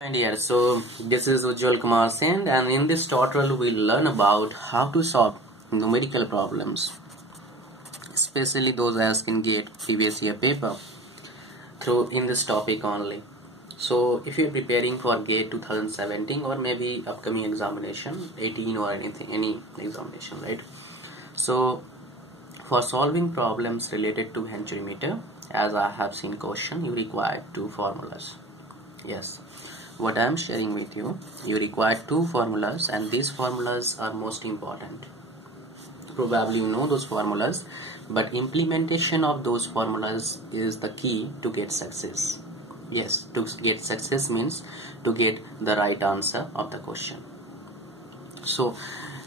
And yeah, so this is Ujjwal Kumar Sen, and in this tutorial we'll learn about how to solve numerical problems, especially those asked in GATE previous year paper through in this topic only. So if you're preparing for GATE 2017 or maybe upcoming examination 18 or any examination, right? So for solving problems related to Venturi meter, as I have seen question, you require two formulas. Yes, what I am sharing with you, you require two formulas, and these formulas are most important. Probably you know those formulas, but implementation of those formulas is the key to get success. Yes, to get success means to get the right answer of the question. So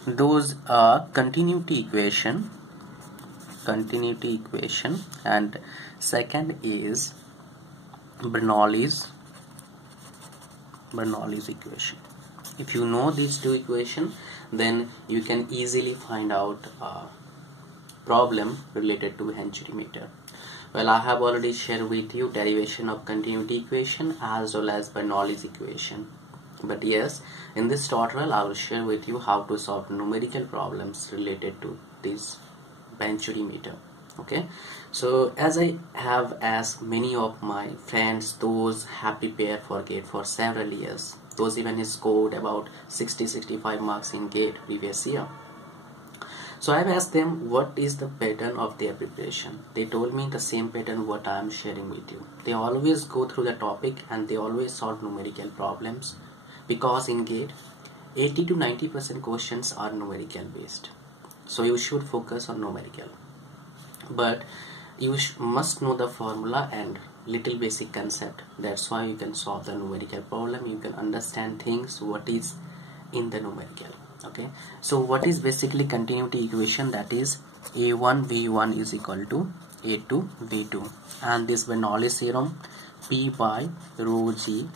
those are continuity equation, and second is Bernoulli's equation. If you know these two equations, then you can easily find out a problem related to Venturi meter. Well, I have already shared with you derivation of continuity equation as well as Bernoulli's equation. But yes, in this tutorial I will share with you how to solve numerical problems related to this Venturi meter. Okay, so as I have asked many of my friends, those have prepared for GATE for several years, those even scored about 60-65 marks in GATE previous year. So I have asked them what is the pattern of their preparation. They told me the same pattern what I am sharing with you. They always go through the topic and they always solve numerical problems, because in GATE 80 to 90% questions are numerical based. So you should focus on numerical, but you must know the formula and little basic concept. That's why you can solve the numerical problem. You can understand things what is in the numerical. Okay, so what is basically continuity equation? That is A1 V1 is equal to A2 V2, and this Bernoulli's theorem, P by rho G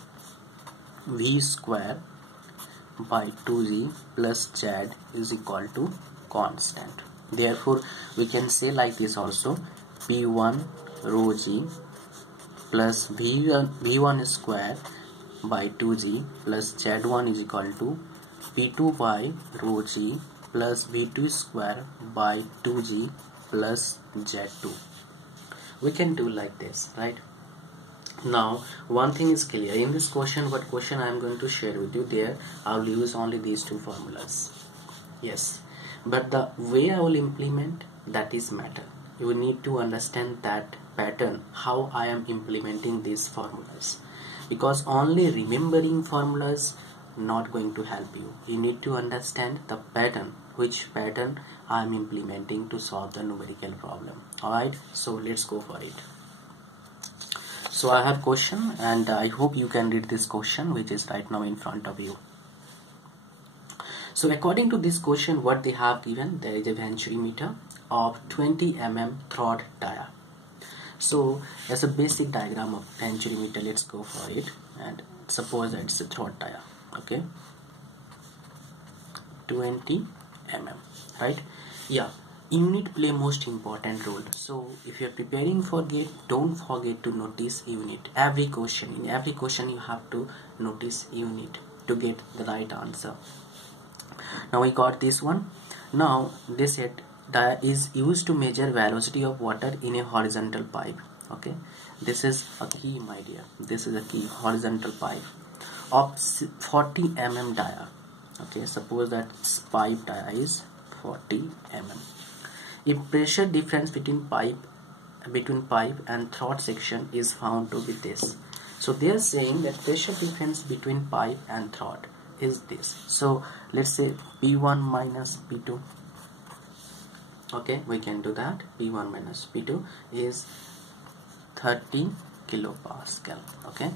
V square by 2G plus Z is equal to constant. Therefore we can say like this also, P1 rho G plus V1 square by 2G plus Z1 is equal to P2 by rho G plus V2 square by 2G plus Z2. We can do like this, right? Now one thing is clear in this question, what question I am going to share with you, there I will use only these two formulas. Yes, but the way I will implement, that is matter. You need to understand that pattern, how I am implementing these formulas, because only remembering formulas not going to help you. You need to understand the pattern, which pattern I am implementing to solve the numerical problem. Alright, so let's go for it. So I have question, and I hope you can read this question which is right now in front of you. So according to this question, what they have given, there is a Venturi meter of 20 mm through dia. So as a basic diagram of Venturi meter, let's go for it, and suppose that it's a through dia. Okay, 20 mm, right? Yeah, unit play most important role. So if you're preparing for GATE, don't forget to notice unit. Every question, in every question you have to notice unit to get the right answer. Now we got this one. Now they said that is used to measure velocity of water in a horizontal pipe. Okay, this is a key, my dear. This is a key, horizontal pipe of 40 mm dia. Okay, suppose that pipe dia is 40 mm. If pressure difference between pipe and throat section is found to be this, so they are saying that pressure difference between pipe and throat is this. So let's say P1 minus P2. Okay, we can do that. P1 minus P2 is 30 kilopascal. Okay,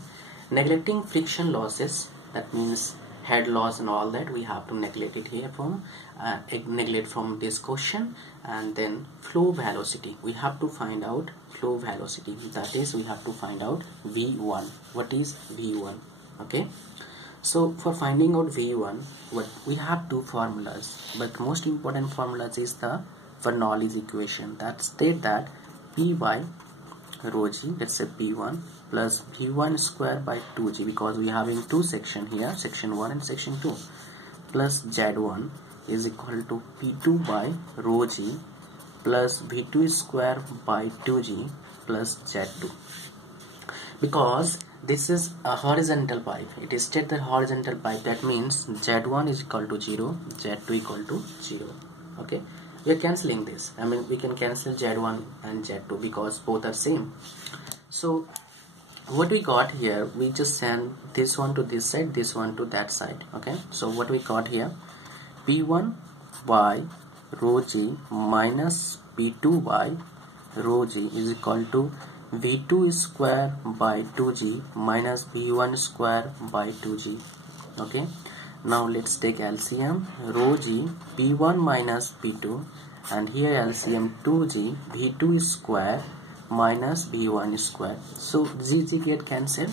neglecting friction losses, that means head loss and all that, we have to neglect it here from neglect from this question. And then flow velocity, we have to find out flow velocity, that is we have to find out V1. What is V1? Okay, so for finding out V1, what we have two formulas, but most important formulas is the Bernoulli's equation that state that P by rho G, let's say P1 plus v1 square by 2g, because we have in two section here, section 1 and section 2, plus z1 is equal to p2 by rho g plus v2 square by 2g plus z2. Because this is a horizontal pipe, it is stated the horizontal pipe, that means z1 is equal to 0, z2 equal to 0. Okay, we are cancelling this. I mean, we can cancel z1 and z2 because both are same. So what we got here, we just send this one to this side, this one to that side. Okay, so what we got here, p1 by rho g minus p2 by rho g is equal to v2 square by 2g minus v1 square by 2g. Okay, now let's take LCM. Rho g p1 minus p2, and here LCM 2g v2 square minus v1 square. So g get cancelled.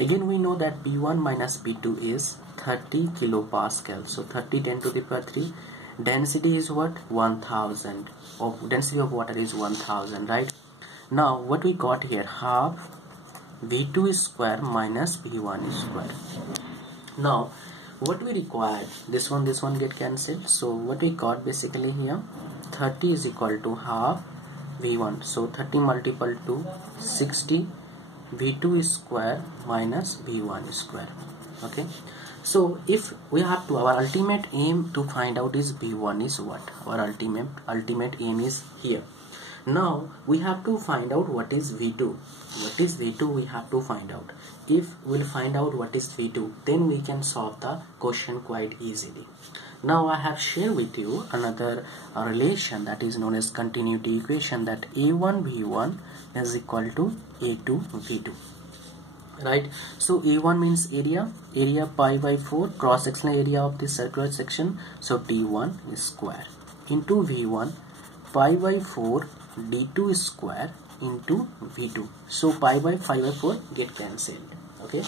Again we know that p1 minus p2 is 30 kilopascal. So 30 10 to the power 3. Density is what? 1000. Of density of water is 1000, right? Now what we got here, half v2 square minus v1 square. Now what we required, this one get cancelled. So what we got basically here, 30 is equal to half v1, so 30 multiple to 60 v2 square minus v1 square. Okay, so if we have to, our ultimate aim to find out is v1 is what, our ultimate aim is here. Now we have to find out what is v2. What is v2 we have to find out. If we'll find out what is v2, then we can solve the question quite easily. Now I have shared with you another relation that is known as continuity equation, that a1 v1 is equal to a2 v2, right? So a1 means area pi by 4, cross sectional area of this circular section, so d1 is square, into v1 pi by 4 d2 square into v2, so pi by 5 by 4 get cancelled. Okay,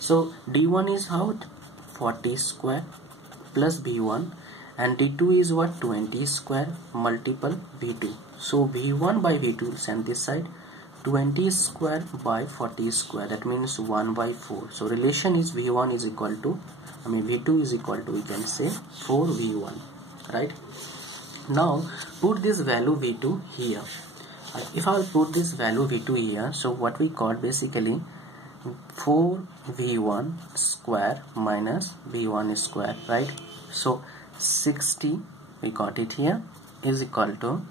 so d1 is how, 40 square plus v1, and d2 is what, 20 square multiple v2, so v1 by v2 send this side, 20 square by 40 square, that means 1 by 4. So relation is v1 is equal to, I mean v2 is equal to, we can say 4v1, right? Now put this value v2 here. If I will put this value v2 here, so what we got basically 4v1 square minus v1 square, right? So 60 we got it here is equal to,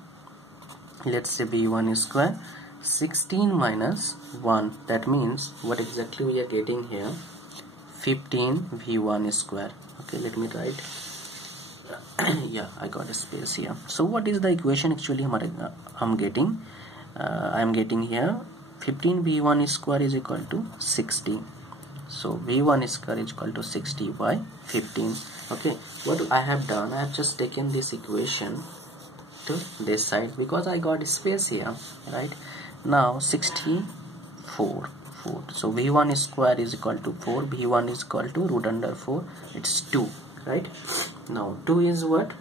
let's say v1 square, 16 minus 1, that means what exactly we are getting here, 15 v1 square. Okay, let me write. Yeah, I got a space here. So what is the equation actually I'm getting? I am getting here 15 v1 square is equal to 60. So v1 square is equal to 60 by 15. Okay, what I have done, I have just taken this equation to this side because I got space here, right? Now 64, 4. So v1 square is equal to 4, v1 is equal to root under 4, it's 2, right? Now 2 is what?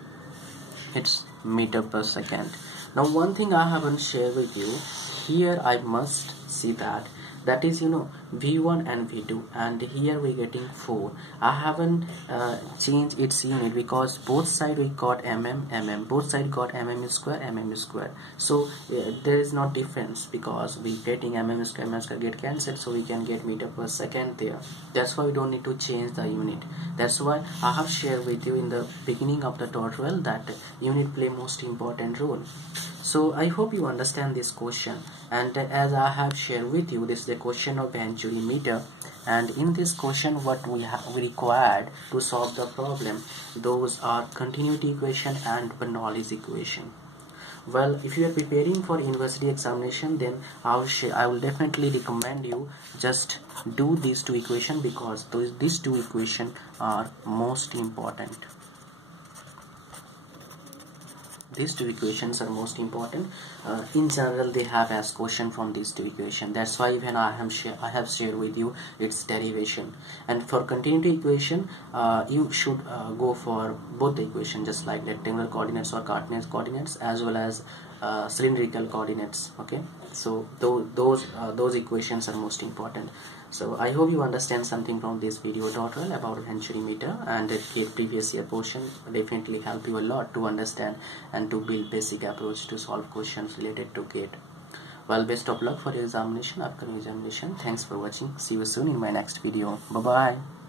It's meter per second. Now one thing I haven't shared with you here, I must see that is, you know, v1 and v2, and here we're getting 4. I haven't changed its unit because both side we got mm, both side got mm square, so there is no difference because we getting mm square get cancelled, so we can get meter per second there. That's why we don't need to change the unit. That's why I have shared with you in the beginning of the tutorial that unit play most important role. So I hope you understand this question, and as I have shared with you, this is the question of Venturi meter, and in this question what we required to solve the problem, those are continuity equation and Bernoulli's equation. Well, if you are preparing for university examination, then I will definitely recommend you just do these two equations because these two equations are most important. These two equations are most important. In general, they have asked question from these two equations. That's why when I have shared with you its derivation. And for continuity equation, you should go for both the equation, just like rectangular coordinates or Cartesian coordinates, as well as cylindrical coordinates. Okay, so those equations are most important. So I hope you understand something from this video tutorial about Venturi meter, and the previous year portion definitely help you a lot to understand and to build basic approach to solve questions related to GATE. Well, best of luck for your examination, upcoming examination. Thanks for watching. See you soon in my next video. Bye bye.